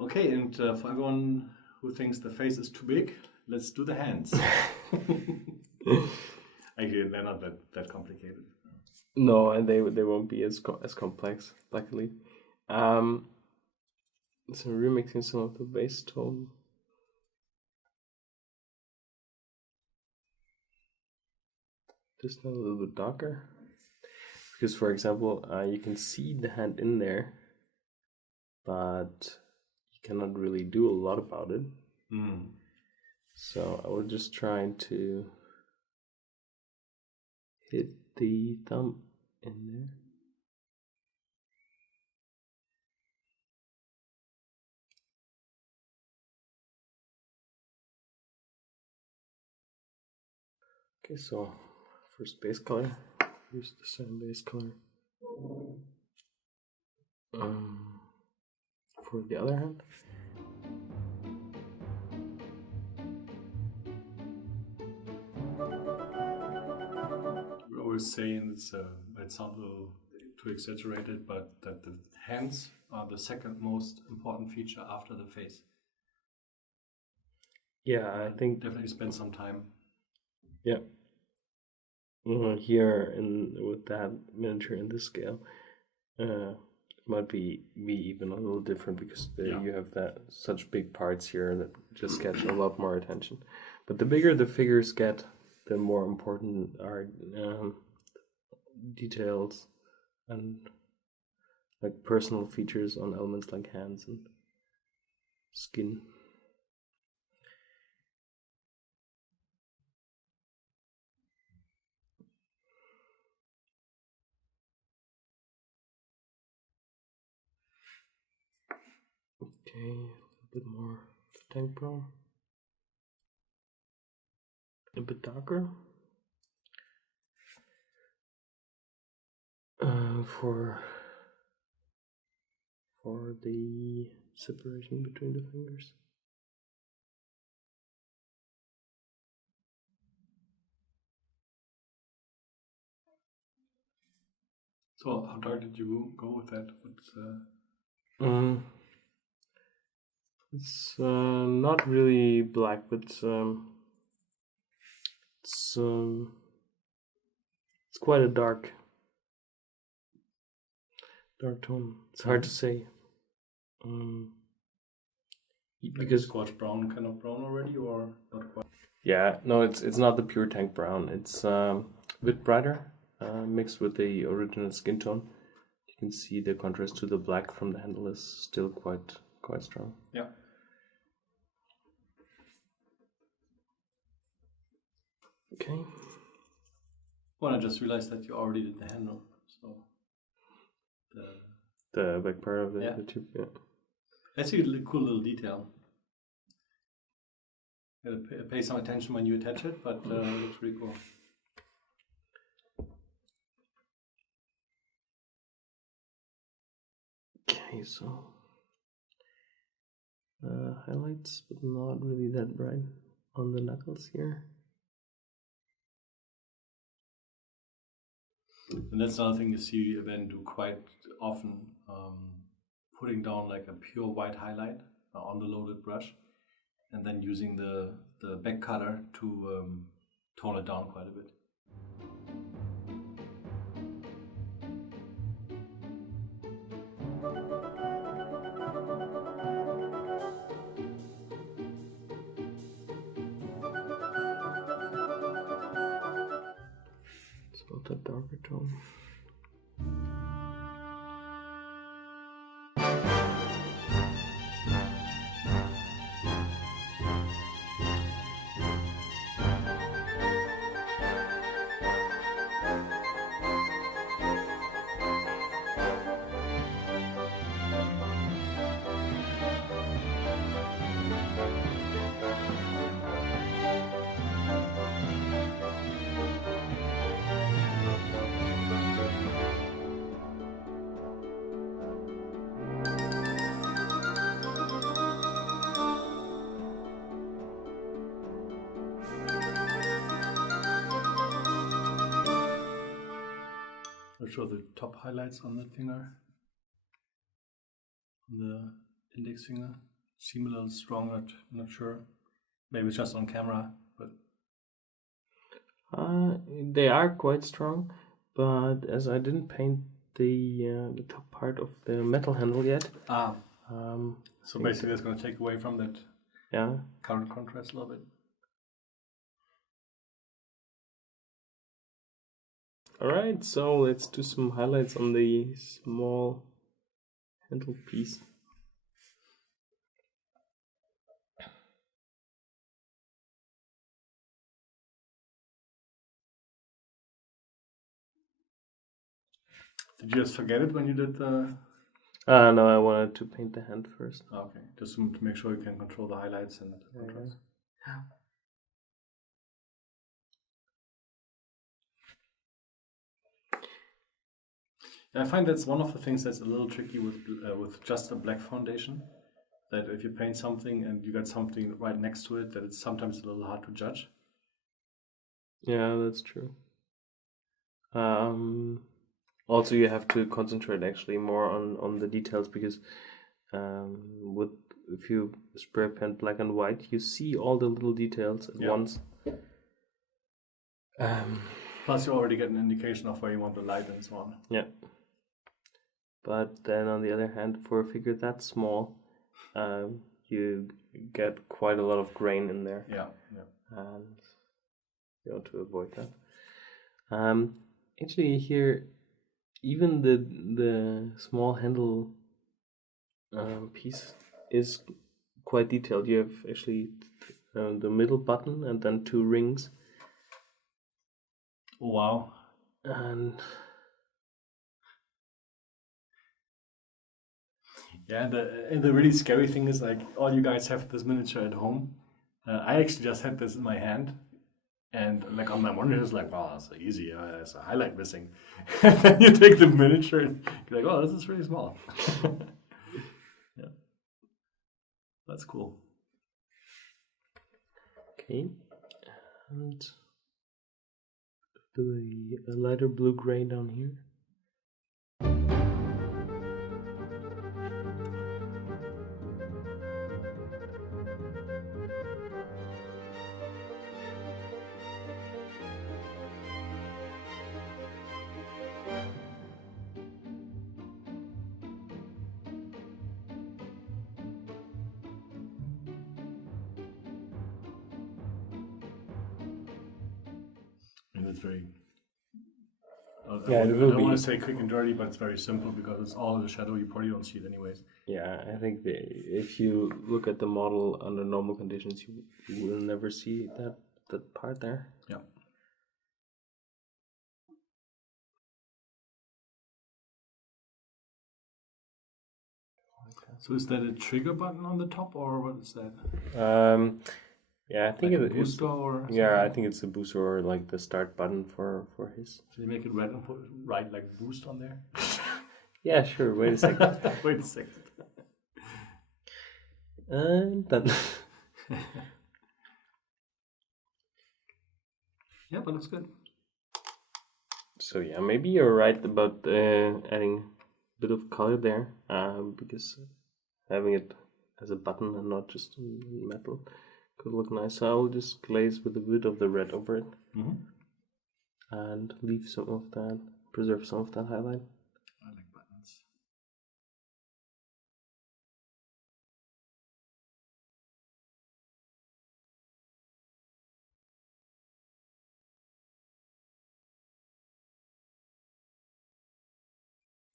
Okay, and for everyone who thinks the face is too big, let's do the hands. Actually, they're not that complicated. No, and they won't be as complex, luckily. So remixing some of the bass tone. Just a little bit darker. Because, for example, you can see the hand in there, but you cannot really do a lot about it. So I was just trying to hit the thumb in there. Okay, so first base color, use the same base color. For the other hand. We're always saying it sounds a little too exaggerated, but that the hands are the second most important feature after the face. Yeah, I think definitely spend some time. Yeah. Here with that miniature in this scale, it might be even a little different because you have such big parts here that just catch a lot more attention. But the bigger the figures get, the more important are details and like personal features on elements like hands and skin. Okay, a little bit more tank brown. A bit darker. For the separation between the fingers. So how dark did you go with that? It's not really black, but it's quite a dark tone. It's hard to say. Because squash brown, kind of brown already, or not quite? Yeah, no, it's not the pure tank brown. It's a bit brighter, mixed with the original skin tone. You can see the contrast to the black from the handle is still quite strong. Yeah. Okay. Well, I just realized that you already did the handle, so the back part of the tube. Yeah. That's a cool little detail. You gotta pay some attention when you attach it, but it looks pretty cool. Okay, so highlights, but not really that bright on the knuckles here. And that's another thing you see Ben do quite often, putting down like a pure white highlight on the loaded brush, and then using the back color to tone it down quite a bit. It's not a darker tone. I'll show the top highlights on that finger, on the index finger. seem a little strong. Not sure. Maybe it's just on camera, but they are quite strong. But as I didn't paint the top part of the metal handle yet, so basically it's going to take away from that current contrast a little bit. Alright, so let's do some highlights on the small handle piece. Did you just forget it when you did the... No, I wanted to paint the hand first. Okay, just to make sure you can control the highlights and the contrast. I find that's one of the things that's a little tricky with just a black foundation. That if you paint something and you got something right next to it, that it's sometimes a little hard to judge. Yeah, that's true. Also, you have to concentrate actually more on the details because if you spray paint black and white, you see all the little details at once. Plus, you already get an indication of where you want the light and so on. Yeah. But then on the other hand, for a figure that small, you get quite a lot of grain in there. Yeah. And you want to avoid that. Actually, here, even the small handle piece is quite detailed. You have actually the middle button and then 2 rings. Oh, wow. And yeah, and the really scary thing is like all you guys have this miniature at home. I actually just had this in my hand. And like on my monitor, it's like, wow, that's so easy. There's a highlight missing. And then you take the miniature and you're like, oh, this is really small. Yeah, that's cool. Okay, and do a lighter blue gray down here. It's very... I Yeah, don't want to say quick and dirty, but it's very simple because it's all in the shadow. You probably don't see it anyways. Yeah, I think if you look at the model under normal conditions, you will never see that part there. Yeah. So is that a trigger button on the top, or what is that? Yeah, I think like a booster or something? Yeah, I think it's a booster or like the start button for his. So you make it red and write like boost on there? Yeah, sure. Wait a second. Wait a second. And done. Yeah, but it's good. So yeah, maybe you're right about adding a bit of color there, because having it as a button and not just in metal could look nice. So I'll just glaze with a bit of the red over it, and leave some of that, preserve some of that highlight. I like buttons.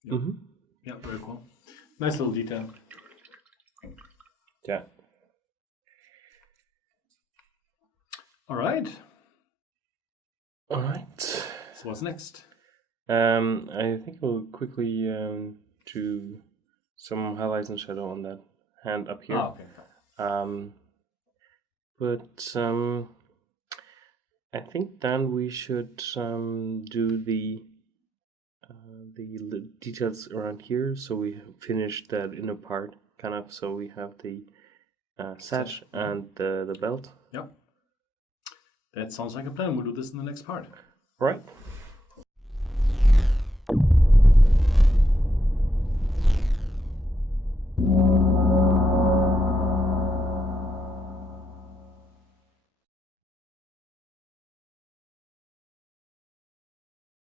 Yep. Yeah, very cool. Nice little detail. Yeah. All right. So what's next? I think we'll quickly do some highlights and shadow on that hand up here. Oh, okay. But I think then we should do the details around here. So we finished that inner part, kind of. So we have the sash and the belt. Yep. That sounds like a plan. We'll do this in the next part. Right.